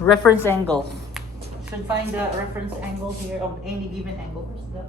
reference angle. Should find the reference angle here of any given angle. Where's the?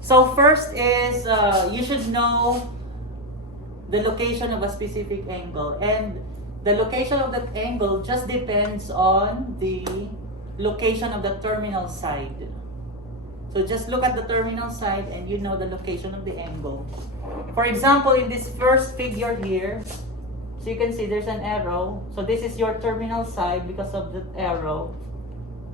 So first is you should know the location of a specific angle, and the location of that angle just depends on the location of the terminal side. So just look at the terminal side and you know the location of the angle. For example, in this first figure here, so you can see there's an arrow. So this is your terminal side because of the arrow.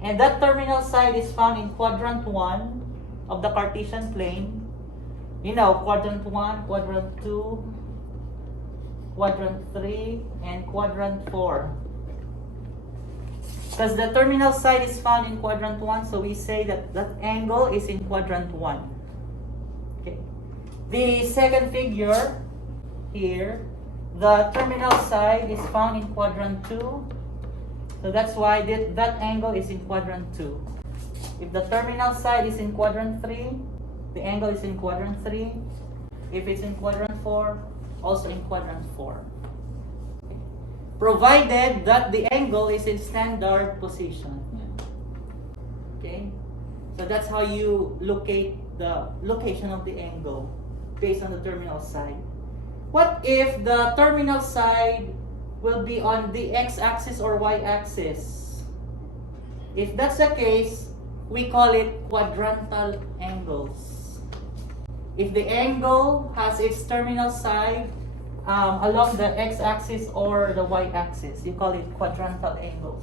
And that terminal side is found in quadrant 1 of the Cartesian plane. You know, quadrant 1, quadrant 2, quadrant 3, and quadrant 4. Because the terminal side is found in quadrant 1, so we say that that angle is in quadrant 1. Okay. The second figure here, the terminal side is found in quadrant 2. So that's why that angle is in quadrant 2. If the terminal side is in quadrant 3, the angle is in quadrant 3. If it's in quadrant 4, also in quadrant 4. Okay. Provided that the angle is in standard position. Okay? So that's how you locate the location of the angle based on the terminal side. What if the terminal side will be on the x-axis or y-axis? If that's the case, we call it quadrantal angles. If the angle has its terminal side along the x-axis or the y-axis, you call it quadrantal angles.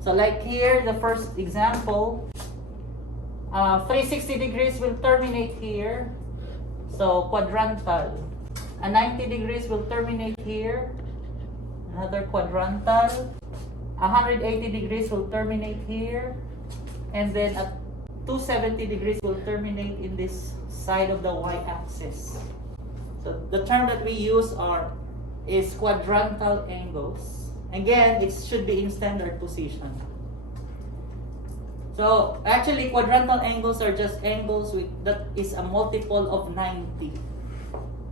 So like here, the first example, 360 degrees will terminate here, so quadrantal. And 90 degrees will terminate here, another quadrantal. 180 degrees will terminate here, and then at 270 degrees will terminate in this side of the y-axis. So the term that we use is quadrantal angles. Again, it should be in standard position. So actually, quadrantal angles are just angles that is a multiple of 90.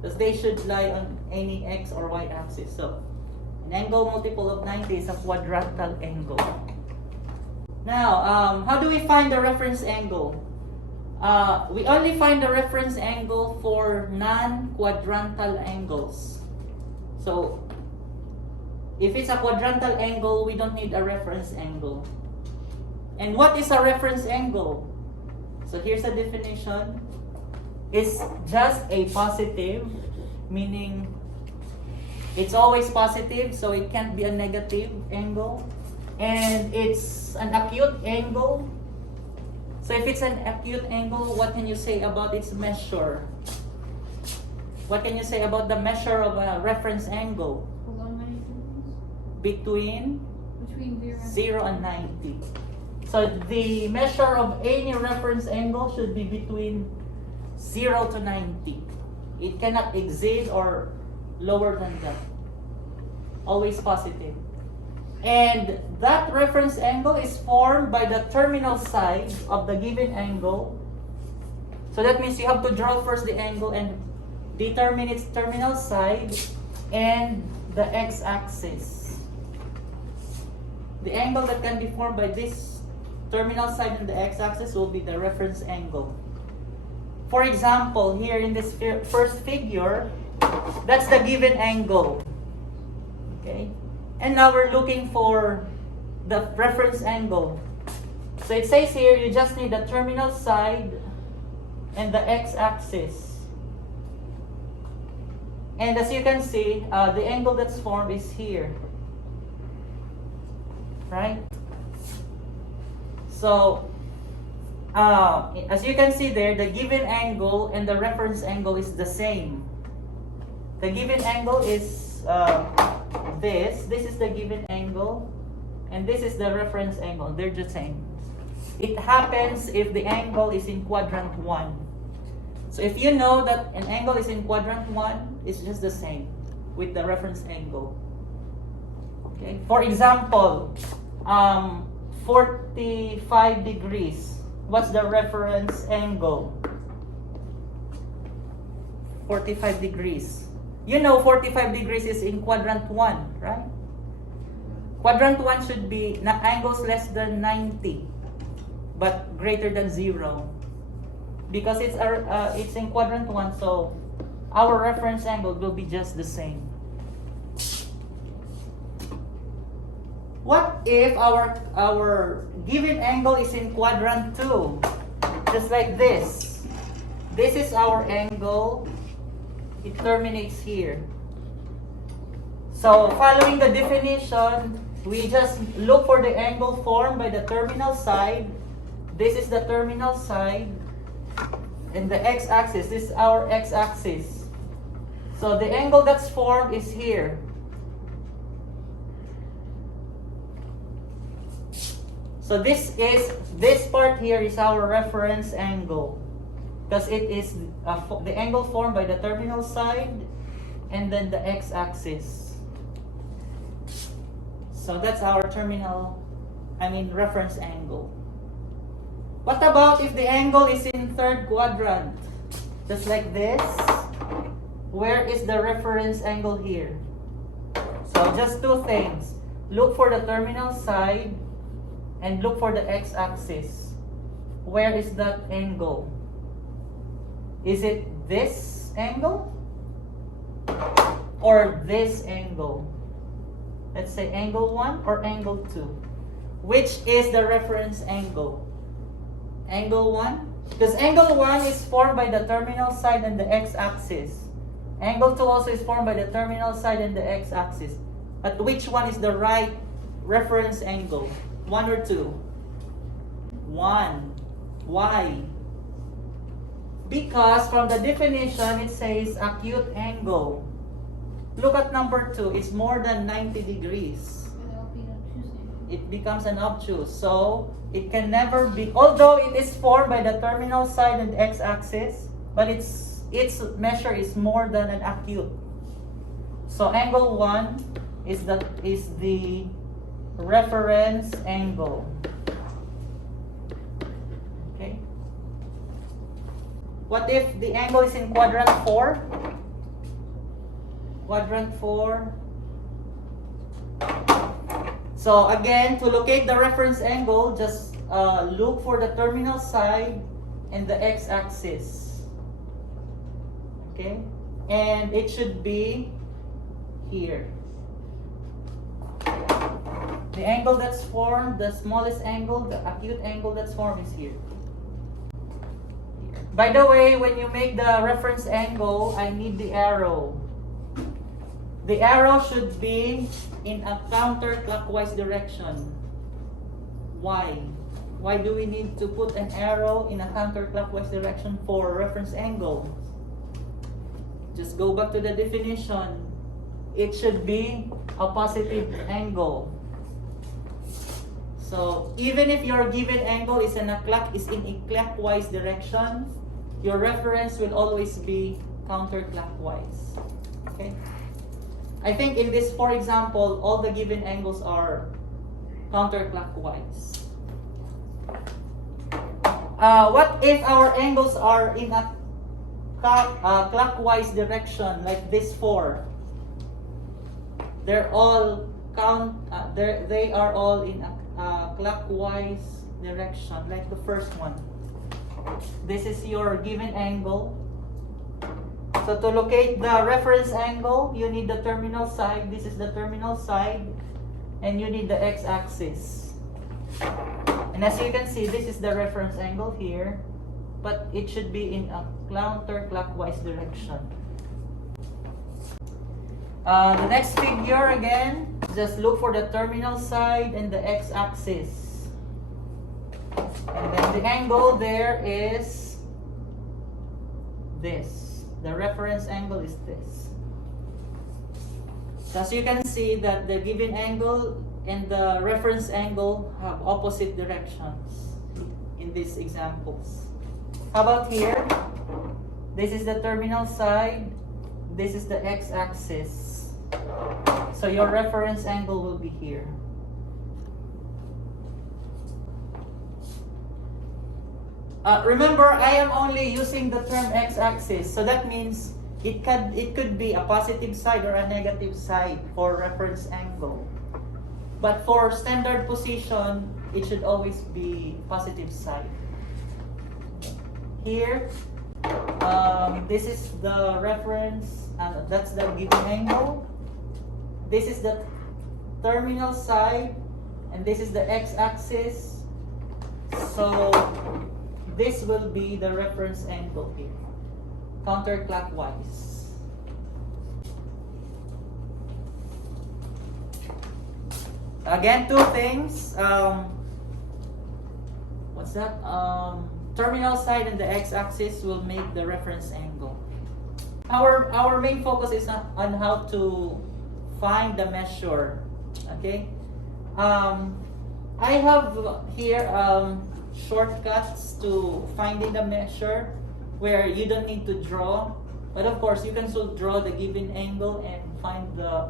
Because they should lie on any x or y axis. So an angle multiple of 90 is a quadrantal angle. Now, how do we find the reference angle? We only find the reference angle for non-quadrantal angles. So if it's a quadrantal angle, we don't need a reference angle. And what is a reference angle? So here's a definition. It's just a positive, meaning it's always positive, so it can't be a negative angle. And it's an acute angle. So if it's an acute angle, what can you say about its measure? What can you say about the measure of a reference angle? Between 0 and 90. So the measure of any reference angle should be between 0 to 90. It cannot exceed or lower than that. Always positive. And that reference angle is formed by the terminal side of the given angle. So that means you have to draw first the angle and determine its terminal side and the x-axis. The angle that can be formed by this terminal side and the x-axis will be the reference angle. For example, here in this first figure, that's the given angle. Okay? And now we're looking for the reference angle. So it says here, you just need the terminal side and the x-axis. And as you can see, the angle that's formed is here. Right? So, as you can see there, the given angle and the reference angle is the same. The given angle is this. This is the given angle. And this is the reference angle. They're the same. It happens if the angle is in quadrant 1. So if you know that an angle is in quadrant 1, it's just the same with the reference angle. Okay. For example, 45 degrees. What's the reference angle? 45 degrees. You know 45 degrees is in quadrant 1, right? Quadrant 1 should be angles less than 90, but greater than 0. Because it's in quadrant 1, so our reference angle will be just the same. What if our given angle is in quadrant 2? Just like this. This is our angle. It terminates here. So following the definition, we just look for the angle formed by the terminal side. This is the terminal side. And the x-axis, this is our x-axis. So the angle that's formed is here. So this part here is our reference angle. Because it is the angle formed by the terminal side and then the x-axis. So that's our reference angle. What about if the angle is in third quadrant? Just like this. Where is the reference angle here? So just two things. Look for the terminal side and look for the x-axis. Where is that angle? Is it this angle? Or this angle? Let's say angle 1 or angle 2. Which is the reference angle? Angle 1? Because angle 1 is formed by the terminal side and the x-axis. Angle 2 also is formed by the terminal side and the x-axis. But which one is the right reference angle? 1 or 2? 1. Why? Because from the definition, it says acute angle. Look at number 2. It's more than 90 degrees. It becomes an obtuse. So, it can never be, although it is formed by the terminal side and x-axis, but its measure is more than an acute. So, angle 1 is the reference angle. Okay. What if the angle is in quadrant 4? Quadrant 4. So again, to locate the reference angle, just look for the terminal side and the x-axis. Okay? And it should be here. The angle that's formed, the smallest angle, the acute angle that's formed is here. By the way, when you make the reference angle, I need the arrow. The arrow should be in a counterclockwise direction. Why? Why do we need to put an arrow in a counterclockwise direction for reference angle? Just go back to the definition. It should be a positive angle. So even if your given angle is in a clockwise direction, your reference will always be counterclockwise. Okay? I think in this, for example, all the given angles are counterclockwise. What if our angles are in a clockwise direction, like this 4? They're all they are all in a clockwise direction, like the first one. This is your given angle. So to locate the reference angle, you need the terminal side. This is the terminal side. And you need the x-axis. And as you can see, this is the reference angle here. But it should be in a counterclockwise direction. The next figure again, just look for the terminal side and the x-axis. And then the angle there is this. The reference angle is this. So as you can see that the given angle and the reference angle have opposite directions in these examples. How about here? This is the terminal side. This is the x-axis. So your reference angle will be here. Remember, I am only using the term x-axis. So that means It could be a positive side or a negative side for reference angle. But for standard position, it should always be positive side. Here, this is the reference, that's the given angle. This is the terminal side, and this is the x-axis. So this will be the reference angle here, counterclockwise. Again, two things. What's that? Terminal side and the x-axis will make the reference angle. Our main focus is on how to find the measure. Okay. I have here shortcuts to finding the measure where you don't need to draw, but of course you can still draw the given angle and find the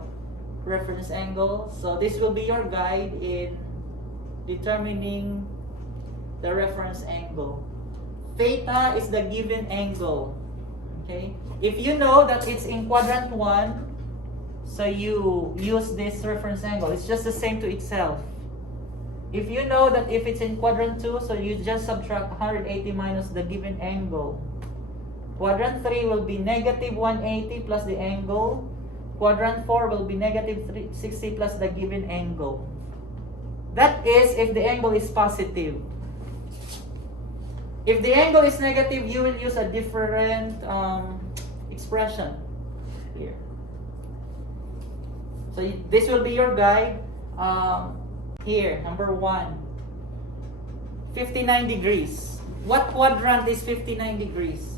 reference angle. So this will be your guide in determining the reference angle. Theta is the given angle. Okay, if you know that it's in quadrant 1, so you use this reference angle. It's just the same to itself. If you know that if it's in quadrant 2, so you just subtract 180 minus the given angle. Quadrant 3 will be negative 180 plus the angle. Quadrant 4 will be negative 360 plus the given angle. That is if the angle is positive. If the angle is negative, you will use a different expression here. So this will be your guide. Here, number 1, 59 degrees. What quadrant is 59 degrees?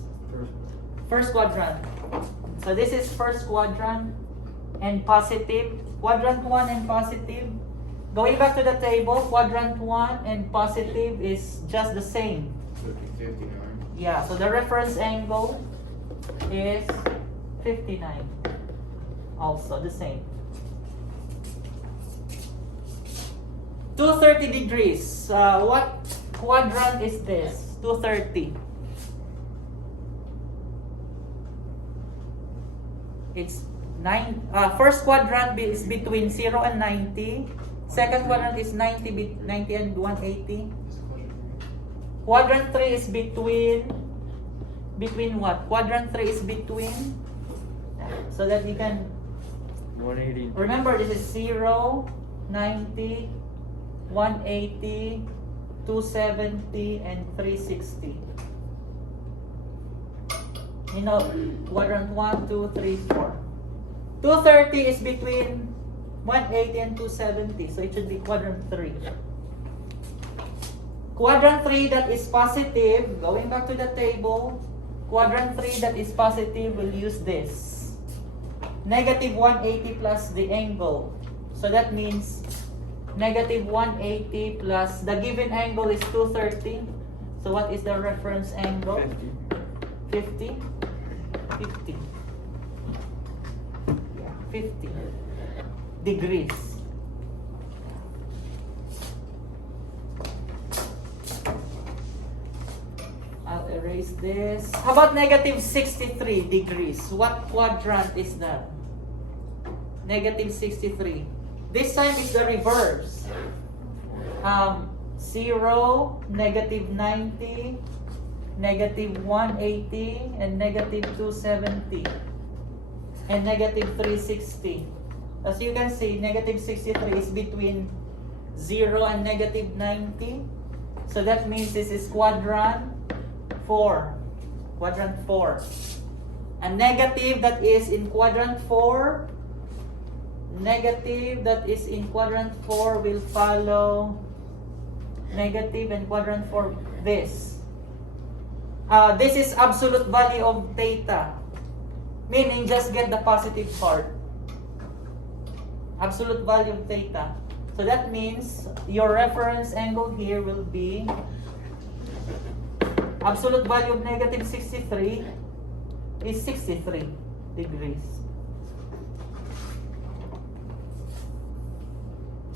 First quadrant. So this is first quadrant and positive. Quadrant 1 and positive. Going back to the table, quadrant 1 and positive is just the same. 59. Yeah, so the reference angle is 59. Also the same. 230 degrees. What quadrant is this? 230. It's first quadrant is between 0 and 90. Second quadrant is 90 and 180. Quadrant 3 is between what? Quadrant 3 is between, so that you can 180. remember, this is 0, 90, 180, 270, and 360. You know, quadrant 1, 2, 3, 4. 230 is between 180 and 270, so it should be quadrant 3. Quadrant 3 that is positive, going back to the table, quadrant 3 that is positive will use this. Negative 180 plus the angle. So that means negative 180 plus the given angle is 230. So what is the reference angle? 50. 50. Yeah, 50 degrees. I'll erase this. How about negative 63 degrees? What quadrant is that? Negative 63. This time is the reverse. 0, negative 90, negative 180, and negative 270, and negative 360. As you can see, negative 63 is between 0 and negative 90. So that means this is quadrant 4. Quadrant 4. A negative that is in quadrant 4, negative that is in quadrant 4 will follow negative and quadrant 4 this. This is absolute value of theta. Meaning just get the positive part. Absolute value of theta. So that means your reference angle here will be absolute value of negative 63 is 63 degrees.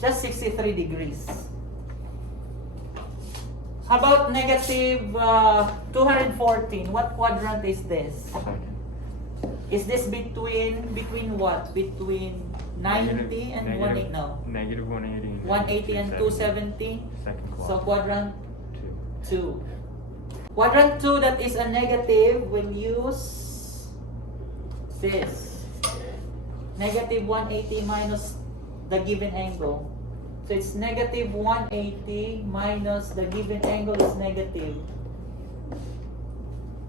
Just 63 degrees. How about negative 214? What quadrant is this? Is this between what? Between 90 and 180? No. Negative 180. 180 and 270. Second So quadrant. quadrant 2. Quadrant 2 that is a negative will use this. Negative 180 minus the given angle. So it's negative 180 minus the given angle is negative.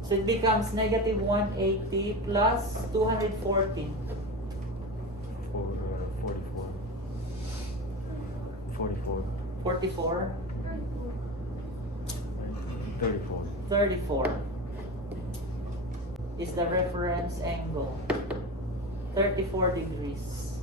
So it becomes negative 180 plus 240. 44. 44. 44. 34. 34 is the reference angle. 34 degrees.